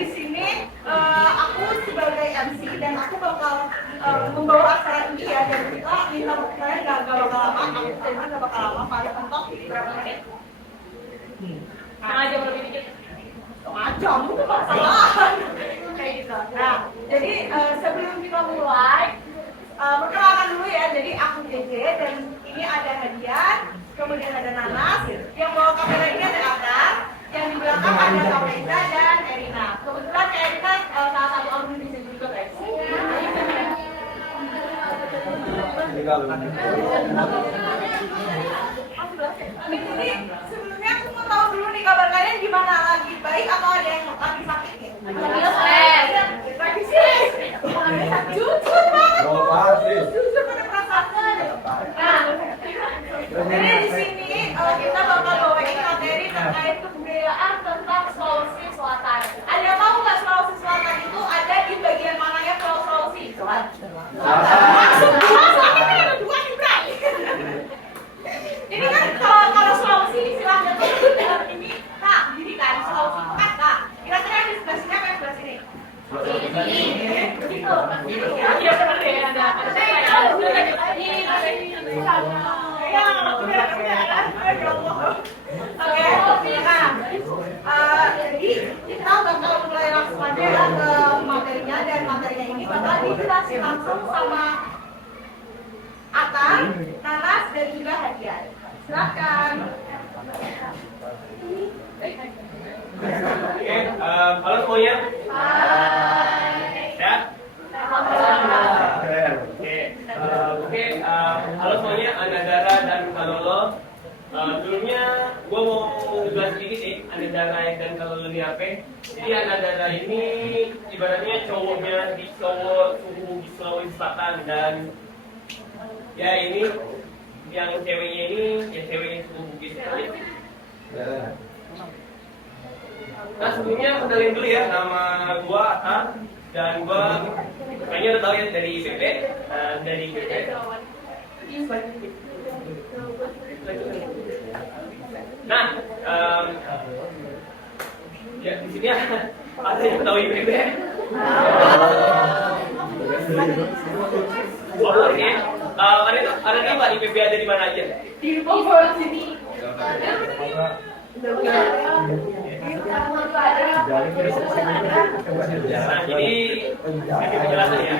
di sini aku sebagai MC dan aku bakal membawa acara ini ya, dan kita minta kalian gak bakal lama, aku tema gak bakal lama, paling mentok berapa menit? Setengah jam lebih dikit. Setengah jam itu masalah. Kayak gitu. Nah, jadi sebelum kita mulai, perkenalkan dulu ya. Jadi aku JJ dan ini ada Hadian, kemudian ada Nanas, yang bawa kamera ini ada Aka, yang di belakang ada Kamerina dan Erina. Kebetulan Erina salah satu alumni di sini juga guys. Jadi sebelumnya aku mau tahu dulu nih kabar kalian gimana, lagi baik atau ada yang lagi sakit nih? Lagi stres. Jujur banget. Jujur pada perasaan. Nah, jadi di sini kita bakal bawain materi terkait kebudayaan tentang Sulawesi Selatan. Ada yang tahu nggak Sulawesi Selatan itu ada di bagian mananya Pulau Sulawesi? Maksud dua, soalnya kan ada dua nih, Bray. Ini kan kalau Sulawesi istilahnya tuh ini, nah, jadi kan Sulawesi itu kan, nah, kira-kira di sebelah sini apa yang sebelah sini? Begitu. Iya benar deh, ada jadi kita bakal mulai langsung aja ke materinya, dan materinya ini bakal dijelasin langsung sama Atan, Nanas, dan juga Hadian. Silakan. Oke, halo semuanya. Hai. Ya. Oke, halo semuanya, Anadara dan Kalolo. Dulunya gue mau jelas sedikit sih, Anadara dan Kalolo ini apa. Jadi Anadara ini ibaratnya cowoknya di cowok suku di Sulawesi Selatan, dan ya ini yang ceweknya ini ya ceweknya suku Bugis. Nah, sebelumnya kenalin dulu ya, nama gua Ata, dan gua kayaknya udah tahu ya dari IPB, dari IPB. Nah, ya di sini ada yang tahu IPB. Oh, oke. Ada nggak IPB ada di mana aja? Di Bogor sini. Nah, jadi penjelasan ya.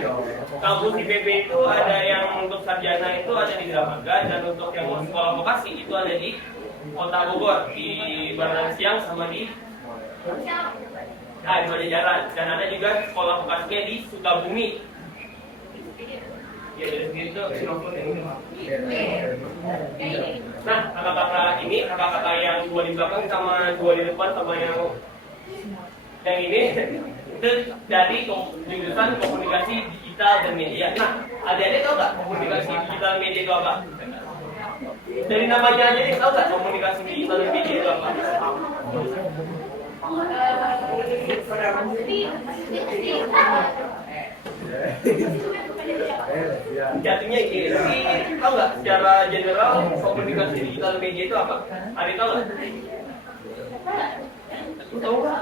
Kampus IPB itu ada yang untuk sarjana itu ada di Dramaga, dan untuk yang sekolah vokasi itu ada di Kota Bogor, di Baranang Siang sama di Pajajaran, dan ada juga sekolah vokasinya di Sukabumi. Ya, gitu. Nah, kakak-kakak ini, kakak-kakak yang dua di belakang sama dua di depan sama yang ini itu dari jurusan komunikasi digital dan media. Nah, adik-adik tahu nggak komunikasi digital media itu apa? Dari namanya aja nih, tahu nggak komunikasi digital dan media itu apa? Jatuhnya ini, tahu nggak secara general komunikasi digital media itu apa? Ada tahu nggak? Tahu nggak?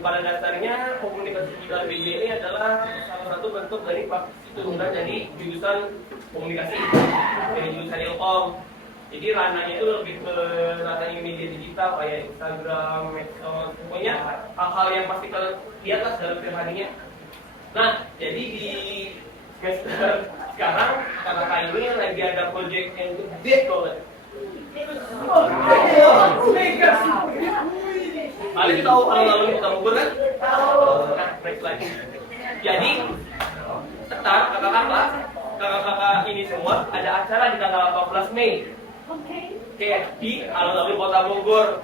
Pada dasarnya komunikasi digital media ini adalah salah satu bentuk dari praktisi turunan dari jurusan komunikasi, dari jurusan Ilkom. Jadi ranahnya itu lebih ke ranah media digital kayak Instagram, medsos, pokoknya hal-hal yang pasti kalian lihat lah dalam setiap harinya. Nah, jadi di semester sekarang kakak ini lagi ada project yang gede banget. Kalian tahu alun-alun Kota Bogor kan? Nah, next lagi. Jadi, ntar kakak-kakak ini semua ada acara di tanggal 14 Mei. Oke, di alun-alun Kota Bogor.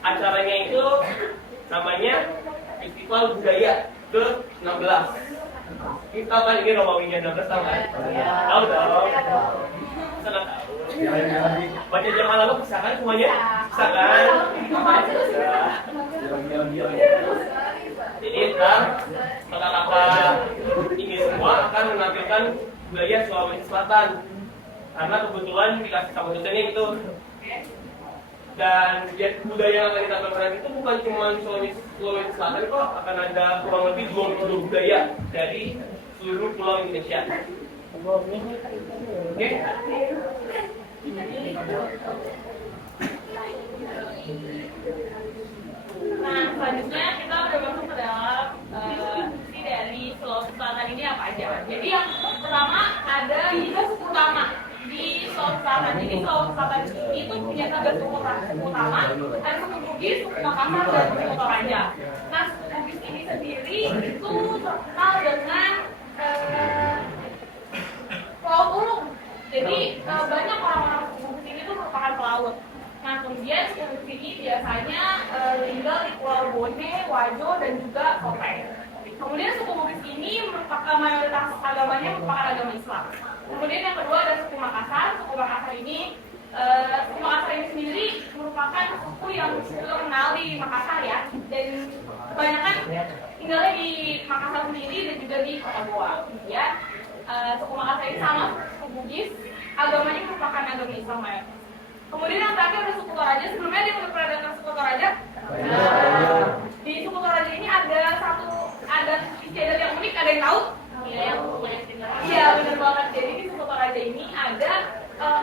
Acaranya itu namanya Festival Budaya ke-16. Kita kan ini Romawinya 16 tahun kan? Tahu dong. Sangat tahu. Baca zaman lalu bisa kan semuanya? Bisa kan? Jadi ntar kakak-kakak ini semua akan menampilkan budaya Sulawesi Selatan. Karena kebetulan dikasih sama dosennya itu. Dan budaya yang akan kita perkenalkan itu bukan cuma di Sulawesi Selatan kok, akan ada kurang lebih 20 budaya dari seluruh pulau Indonesia. Oke. Nah, selanjutnya kita udah masuk ke dalam fungsi dari Sulawesi Selatan ini apa aja. Jadi yang pertama ada 3 suku utama di Sulawesi Selatan. Jadi Sulawesi Selatan itu punya 3 suku utama, ada suku Bugis, suku Makassar, dan suku Toraja. Nah, suku Bugis ini sendiri itu terkenal dengan Pulau Ulung. Jadi banyak orang-orang suku Bugis ini tuh merupakan pelaut. Nah, kemudian suku Bugis ini biasanya tinggal di Pulau Bone, Wajo, dan juga Kopeng. Kemudian suku Bugis ini merupakan mayoritas agamanya merupakan agama Islam. Kemudian yang kedua ada suku Makassar. Suku Makassar ini sendiri merupakan suku yang terkenal di Makassar ya, dan kebanyakan tinggalnya di Makassar sendiri dan juga di Kota Goa. Kemudian suku Makassar ini sama suku Bugis, agamanya merupakan agama Islam ya. Kemudian yang terakhir ada suku Toraja. Sebelumnya dia pernah dengar suku Toraja. Di suku Toraja ini ada istiadat yang unik, ada yang tahu? Iya, benar banget. Jadi di suku Toraja ini ada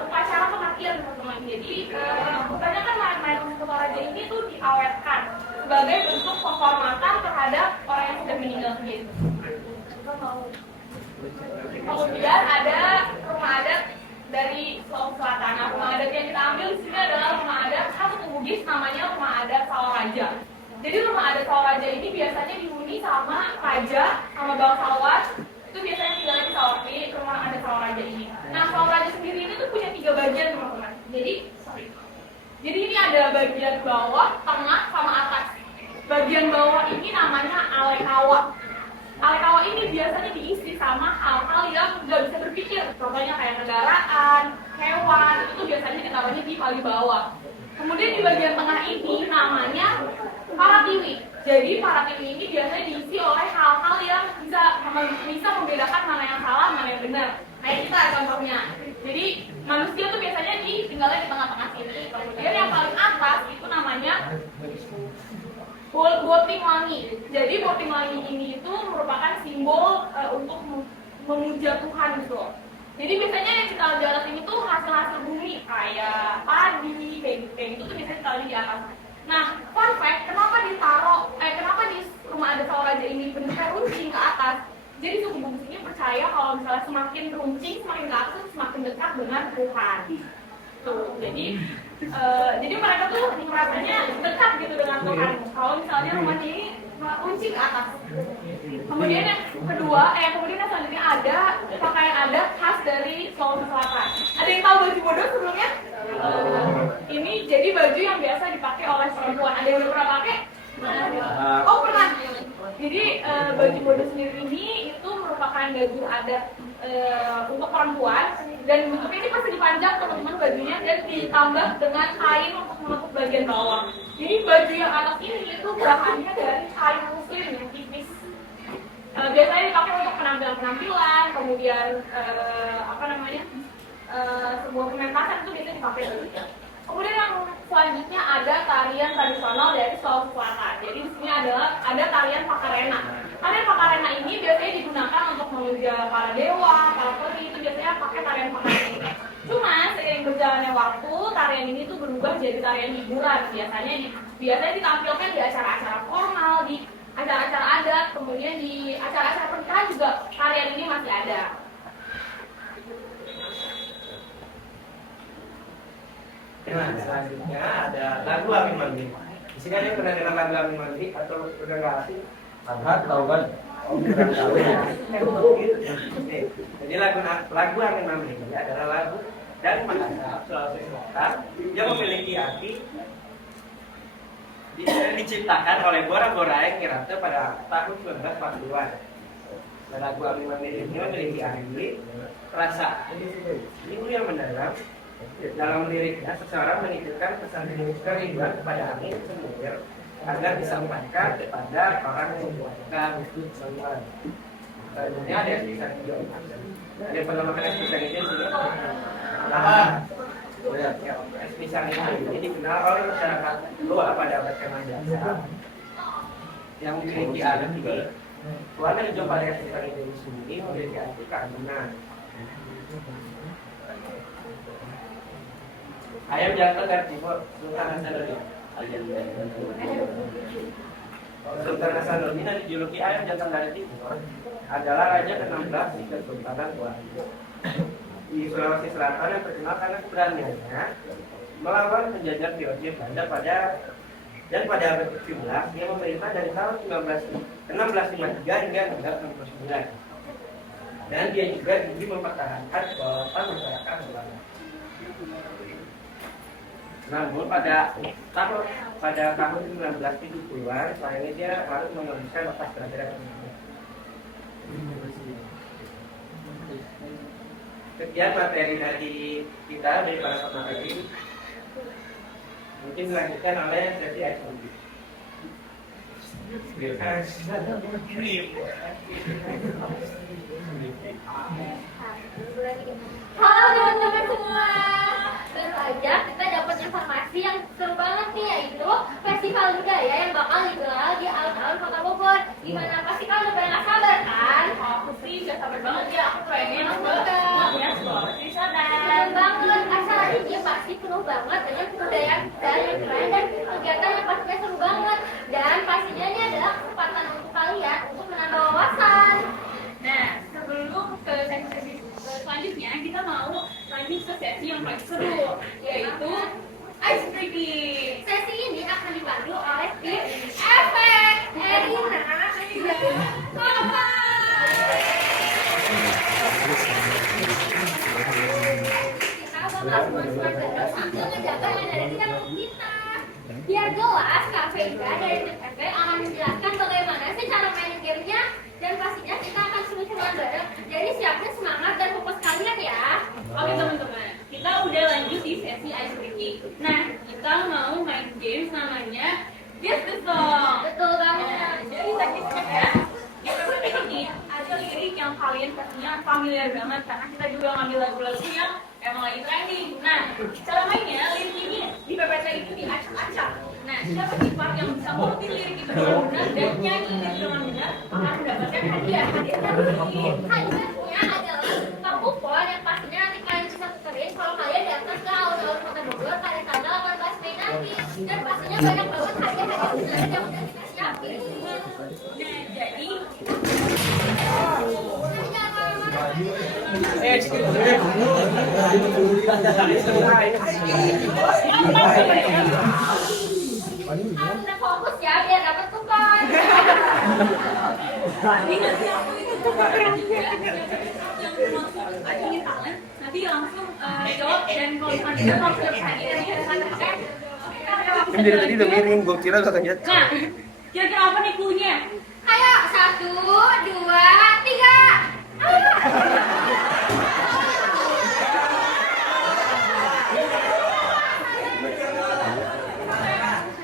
upacara kematian, teman-teman. Jadi kebanyakan main-main suku Toraja ini tuh diawetkan sebagai bentuk penghormatan terhadap orang yang sudah meninggal gitu. Kemudian ada rumah adat dari Sulawesi Selatan. Nah, rumah adat yang kita ambil di sini adalah rumah adat khas suku Bugis, namanya rumah adat Sawaraja. Jadi rumah adat Sawaraja ini biasanya dihuni sama raja, sama bangsawan. Itu biasanya tinggal di Sawardi, rumah adat Sawaraja ini. Nah, Sawaraja sendiri ini tuh punya 3 bagian, teman-teman. Jadi ini ada bagian bawah, tengah, sama atas. Bagian bawah ini namanya Alekawa. Alekawa ini biasanya diisi sama hal-hal yang nggak bisa berpikir, contohnya kayak kendaraan, hewan, itu tuh biasanya ditaruhnya di paling bawah. Kemudian di bagian tengah ini namanya Paratiwi. Jadi Paratiwi ini biasanya diisi oleh hal-hal yang bisa membedakan mana yang salah, mana yang benar. Kayak kita contohnya. Jadi manusia tuh biasanya tinggalnya di tengah-tengah sini. Kemudian yang paling atas itu namanya Boting Wangi. Jadi Boting Wangi ini itu merupakan simbol untuk memuja Tuhan gitu. Jadi biasanya yang kita lihat ini tuh hasil-hasil bumi kayak padi, kayak gitu tuh biasanya ditaruh di atas. Nah, fun fact, kenapa di rumah adat Sawaraja ini bentuknya runcing ke atas? Jadi suku Bugis ini percaya kalau misalnya semakin runcing, semakin ke atas, semakin dekat dengan Tuhan. Tuh, jadi mereka tuh merasanya dekat gitu dengan Tuhan. Kalau misalnya rumahnya ini runcing ke atas. Kemudian yang selanjutnya ada pakaian adat khas dari Sulawesi Selatan. Ada yang tahu baju bodoh sebelumnya? Ini jadi baju yang biasa dipakai oleh perempuan. Ada yang pernah pakai? Oh, pernah. Jadi baju bodoh sendiri ini itu merupakan baju adat untuk perempuan, dan bentuknya ini pasti dipanjang teman-teman bajunya dan ditambah dengan kain untuk menutup bagian bawah. Jadi baju yang atas ini itu bahannya dari kain muslim yang tipis. Biasanya dipakai untuk penampilan-penampilan, kemudian sebuah pementasan itu biasanya dipakai. Kemudian yang selanjutnya ada tarian tradisional dari Sulawesi Selatan. Jadi di sini ada tarian Pakarena. Tarian Pakarena ini biasanya digunakan untuk memuja para dewa, para peri, itu biasanya pakai tarian Pakarena ini. Cuma seiring berjalannya waktu, tarian ini tuh berubah jadi tarian hiburan. Biasanya ditampilkan di acara-acara formal, di acara-acara adat, kemudian di acara-acara pernikahan juga tarian ini masih ada. Nah, selanjutnya ada lagu Amin Mandi. Di sini ada yang pernah dengar lagu Amin Mandi atau udah nggak asing? Tahu kan? Oh, kurang tahu ya. Jadi lagu Amin Mandi ini adalah lagu dari Makassar, Sulawesi Selatan yang memiliki arti diciptakan oleh Bora Boraeng Kirate pada tahun 1940-an. Dan lagu Amin Mandi ini memiliki arti rasa ibu yang mendalam. Dalam liriknya, seseorang menitipkan pesan kerinduan kepada angin sembuh agar disampaikan kepada orang yang membutuhkan. Selanjutnya ada yang bisa dijawab. Ada yang pernah makan yang bisa ini? Misalnya ini dikenal oleh masyarakat luar pada abad ke-16 yang memiliki adat ini. Warna hijau pada sekitar ini sendiri memiliki arti keamanan. Ayam jantan dari timur, Sultan Hasanuddin. Sultan Hasanuddin yang dijuluki ayam jantan dari timur adalah raja ke-16 di Kesultanan Wario di Sulawesi Selatan yang terkenal karena keberaniannya melawan penjajah Hindia Belanda pada abad ke-17 dia memerintah dari tahun 1653 hingga 1669. Dan dia juga gigi mempertahankan kedaulatan masyarakat Belanda. Namun pada tahun 1970-an sayangnya dia harus menghabiskan lepas kerajaan. Sekian materi dari kita dari para pemateri. Mungkin dilanjutkan oleh sesi eksekutif. Halo teman-teman semua. Baru aja kita dapat informasi yang seru banget nih, yaitu festival budaya yang bakal digelar di alun-alun Kota Bogor. Gimana, pasti kalian udah gak sabar kan? Aku sih gak sabar banget ya, aku pengen banget. Ya, sekolah sih Keren banget, acara ini pasti penuh banget dengan kebudayaan kita yang keren dan kegiatan yang pastinya seru banget. Dan pastinya ini adalah kesempatan untuk kalian untuk menambah wawasan. Nah, sebelum ke sesi selanjutnya, kita mau lanjut ke sesi yang paling seru, yaitu ice breaking. Sesi ini akan dipandu oleh tim Efek Erina dan Papa. Kita bakal buat gendong sambil ngejaga yang ada di dalam kita. Biar jelas, Kak Vega dari tim Efek akan menjelaskan bagaimana sih cara mainin gamenya. Dan pastinya kita akan seru-seruan bareng. Jadi siapin semangat dan fokus kalian ya. Oke teman-teman, kita udah lanjut di sesi ice breaking. Nah, kita mau main games namanya Guess the Song. Betul banget. Jadi teknisnya ya, di PPT ini ada lirik yang kalian pastinya familiar banget karena kita juga ngambil lagu-lagu yang emang lagi trending. Nah, cara mainnya lirik ini di PPT itu diacak-acak. Nah, siapa di part yang bisa ngurutin lirik itu dengan benar dan nyanyi itu dengan benar akan mendapatkan hadiah. Hadiahnya adalah kupon yang pastinya nanti kalian bisa tukerin kalau kalian datang ke alun-alun Kota Bogor pada tanggal 18 Mei nanti. Dan pastinya banyak banget hadiah-hadiah menarik yang udah kita siapin. Nah, jadi Anda fokus ya biar dapat kupon. nanti langsung jawab dan kalau misalnya kalau sudah hadiah Dari tadi udah miring, gue kira gak akan jatuh. Nah, kira-kira apa nih cluenya? Ayo, 1, 2, 3. Ayo.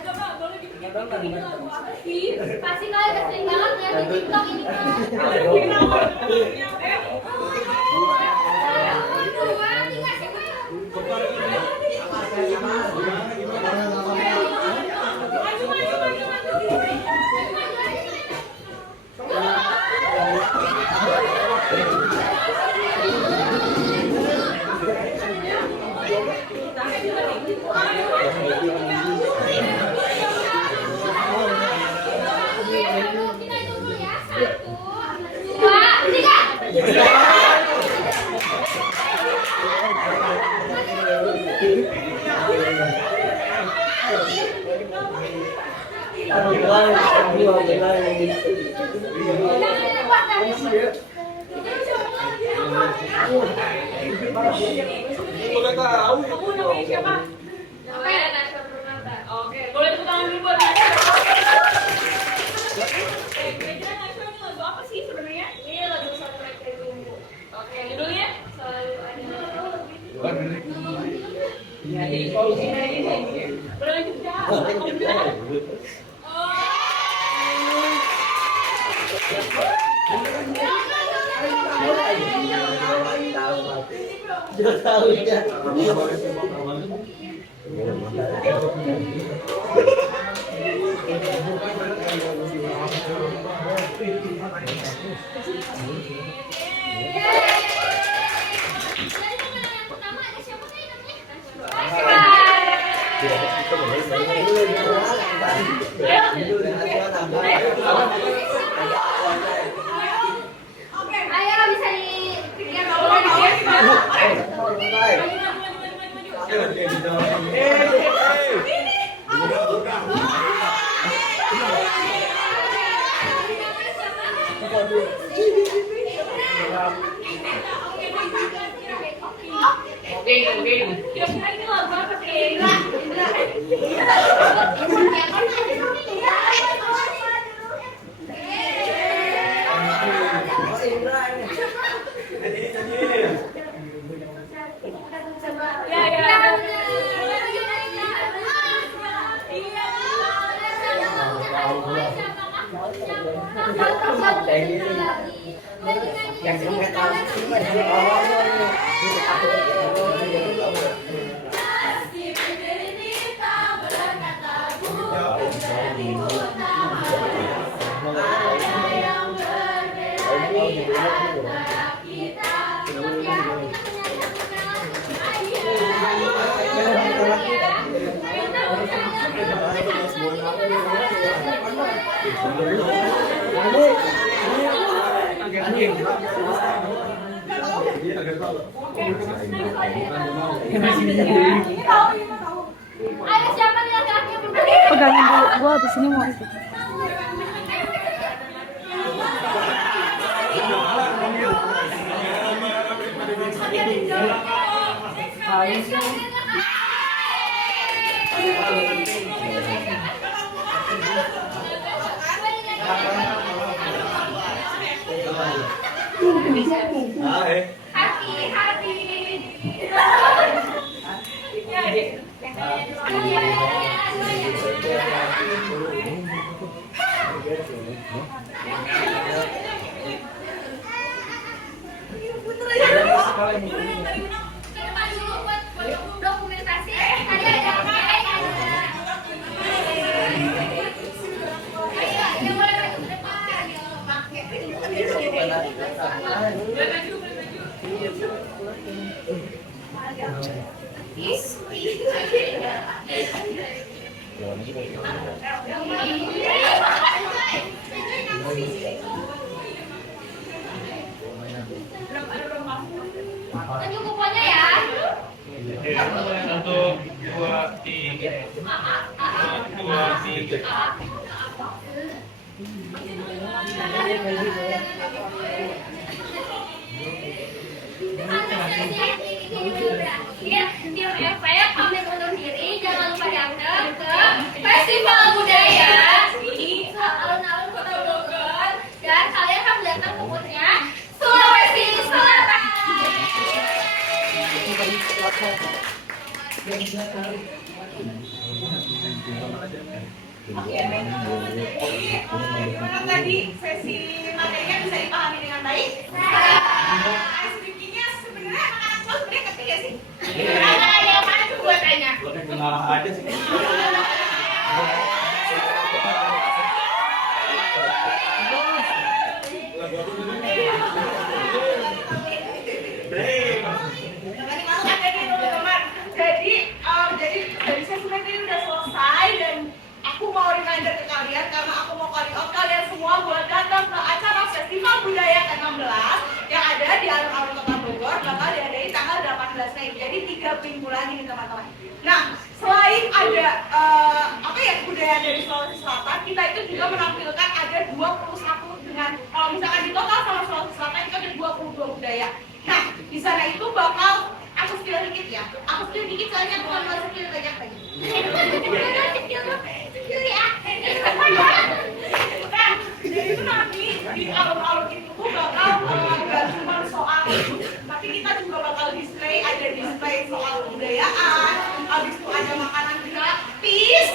Coba boleh dibikin ini lagu apa sih? Pasti kalian udah sering banget lihat di TikTok ini kan. 1, 2, Boleh tahu. Kamu namanya siapa? Namanya Nasya Purnata. Oke, boleh tepuk tangan dulu buat Nasya. Kira-kira Nasya ini lagu apa sih sebenarnya? Ini lagu soundtrack dari Bumbu. Oke, judulnya? Selalu ada. Ya, jadi solusi dari ini. Boleh lanjut ya? Ayo bisa dipikir dulu. Ini lagu apa sih? Ayo siapa nih laki-laki yang berbeda? Pegangin dulu, gua abis ini mau ikut. Dokumentasi tadi ada Tunjuk kuponnya ya. Satu, dua, tiga. Dua, tiga. Tim FF pamit undur diri. Jangan lupa datang ke Festival Budaya di alun-alun Kota Bogor dan kalian harus datang umurnya Sulawesi Selatan. Gimana tadi sesi materinya bisa dipahami dengan baik? Ice breaking-nya sebenarnya anak-anak cowok sebenarnya ngerti gak sih? Ada yang maju buat tanya. Kenal aja sih. Jadi dari sesi materi udah selesai dan aku mau reminder ke kalian karena aku mau call out kalian semua buat datang ke acara Festival Budaya ke-16 yang ada di alun-alun Kota Bogor bakal diadain tanggal 18 Mei. Jadi 3 minggu lagi nih teman-teman. Nah, selain ada budaya dari Sulawesi Selatan, kita itu juga menampilkan ada 21 dengan kalau misalkan di total sama Sulawesi Selatan itu ada 22 budaya. Nah, di sana itu bakal aku skill dikit ya. Aku skill dikit soalnya bukan mau skill banyak lagi. Jadi itu nanti di alun-alun itu tuh bakal nggak cuma soal itu, tapi kita juga bakal display, ada display soal kebudayaan, habis itu ada makanan gratis,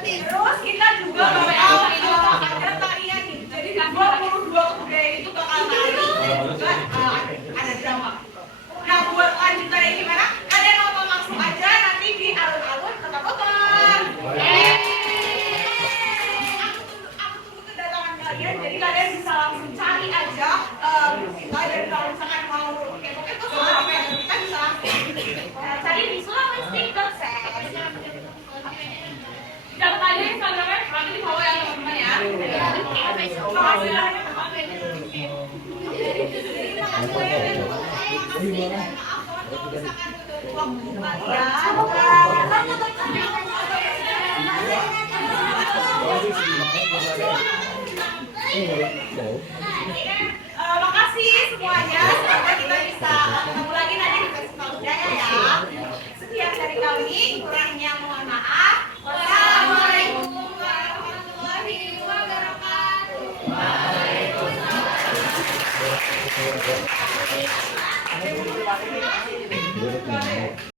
terus kita juga bakal ada tarian nih, jadi 22 ini Instagramnya nanti di bawah ya teman-teman ya. Makasih lah. Makasih semuanya. Semoga kita bisa ketemu lagi nanti di festival budaya ya. Sekian dari kami, kurangnya mohon maaf. Wassalamualaikum warahmatullahi wabarakatuh.